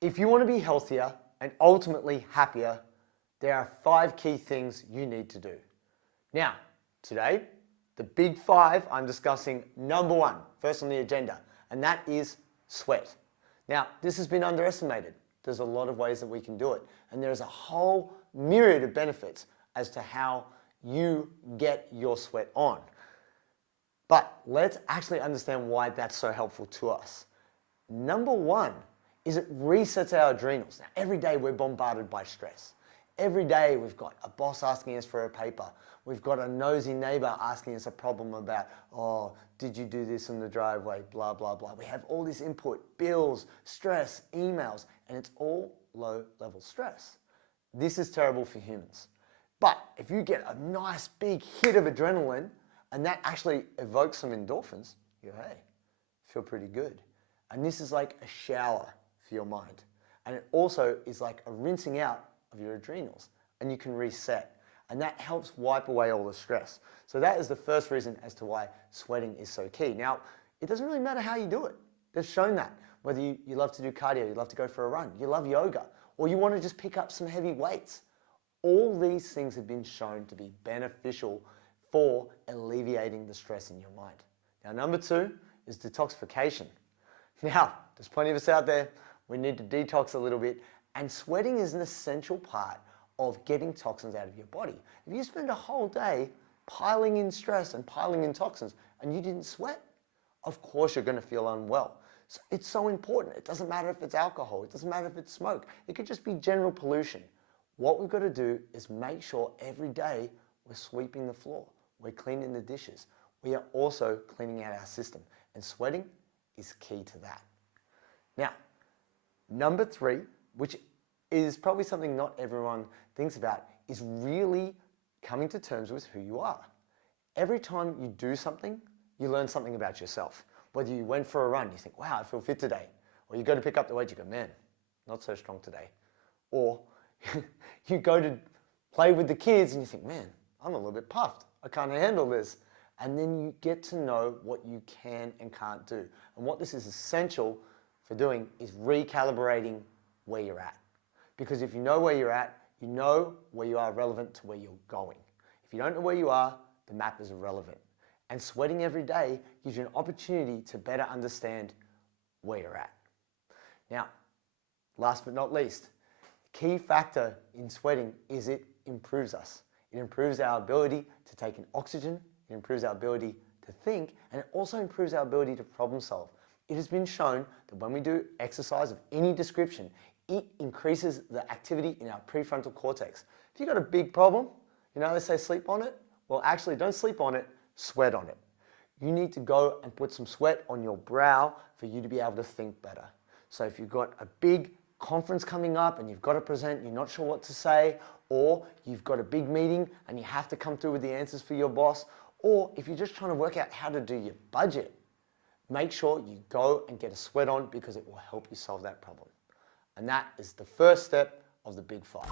If you want to be healthier and ultimately happier, there are 5 key things you need to do. Now, today, the big 5, I'm discussing number 1, first on the agenda, and that is sweat. Now, this has been underestimated. There's a lot of ways that we can do it, and there's a whole myriad of benefits as to how you get your sweat on. But let's actually understand why that's so helpful to us. Number 1 is it resets our adrenals. Now, every day we're bombarded by stress. Every day we've got a boss asking us for a paper. We've got a nosy neighbor asking us a problem about, oh, did you do this in the driveway, blah, blah, blah. We have all this input, bills, stress, emails, and it's all low-level stress. This is terrible for humans. But if you get a nice big hit of adrenaline, and that actually evokes some endorphins, you go, hey, feel pretty good. And this is like a shower for your mind. And it also is like a rinsing out of your adrenals, and you can reset. And that helps wipe away all the stress. So that is the first reason as to why sweating is so key. Now, it doesn't really matter how you do it. They've shown that. Whether you love to do cardio, you love to go for a run, you love yoga, or you want to just pick up some heavy weights. All these things have been shown to be beneficial for alleviating the stress in your mind. Now, number 2 is detoxification. Now, there's plenty of us out there. We need to detox a little bit, and sweating is an essential part of getting toxins out of your body. If you spend a whole day piling in stress and piling in toxins and you didn't sweat, of course you're going to feel unwell. So it's so important. It doesn't matter if it's alcohol. It doesn't matter if it's smoke. It could just be general pollution. What we've got to do is make sure every day we're sweeping the floor. We're cleaning the dishes. We are also cleaning out our system. And sweating is key to that. Now, number 3, which is probably something not everyone thinks about, is really coming to terms with who you are. Every time you do something, you learn something about yourself. Whether you went for a run, you think, wow, I feel fit today. Or you go to pick up the weight, you go, man, not so strong today. Or you go to play with the kids and you think, man, I'm a little bit puffed. I can't handle this. And then you get to know what you can and can't do. And what this is essential for doing is recalibrating where you're at. Because if you know where you're at, you know where you are relevant to where you're going. If you don't know where you are, the map is irrelevant. And sweating every day gives you an opportunity to better understand where you're at. Now, last but not least, the key factor in sweating is it improves us. It improves our ability to take in oxygen, it improves our ability to think, and it also improves our ability to problem solve. It has been shown that when we do exercise of any description, it increases the activity in our prefrontal cortex. If you've got a big problem, you know, they say sleep on it. Well, actually, don't sleep on it, sweat on it. You need to go and put some sweat on your brow for you to be able to think better. So if you've got a big conference coming up and you've got to present, you're not sure what to say, or you've got a big meeting and you have to come through with the answers for your boss, or if you're just trying to work out how to do your budget, make sure you go and get a sweat on because it will help you solve that problem. And that is the first step of the big 5.